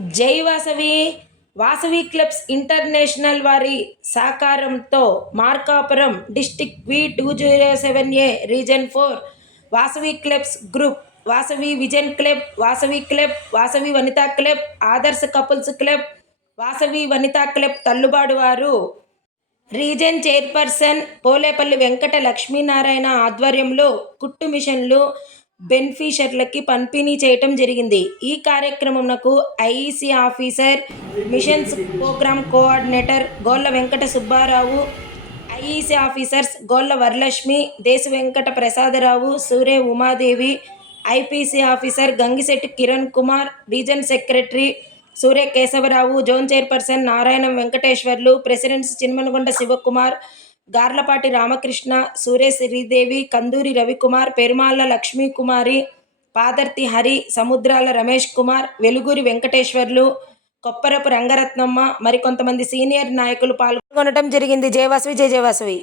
జై Vasavi. Vasavi clubs international వారి సహకారంతో Markapuram district V two zero seven A region four Vasavi clubs group Vasavi vision club Vasavi club Vasavi Vanitha club Adarsha couples club Vasavi Vanitha club Tallubadu వారు. Region chairperson Polepalli Venkata Lakshminarayana ఆధ్వర్యంలో కుట్టు మిషన్లు బెనిఫిషర్లకి పంపిణీ చేయటం జరిగింది. ఈ కార్యక్రమంకు IEC officer missions programme coordinator Golla Venkata Subbarao IEC officers Golla Varalakshmi Desa Venkata Prasadarao Surya Umadevi IPC officer Gangishetti Kiran Kumar region secretary Surya Kesavarao zone chairperson Narayanam Venkateswarlu presidents Chinmanagonda Sivakumar Garlapati Ramakrishna Surya Sridevi Kanduri Ravikumar Perumalla Lakshmikumari Padarthi Hari Samudrala Ramesh Kumar Veluguri Venkateswarlu Kopparapu Rangaratnamma మరికొంతమంది senior నాయకులు పాల్గొనడం జరిగింది. జయవాసవి జయ జయవాసవి.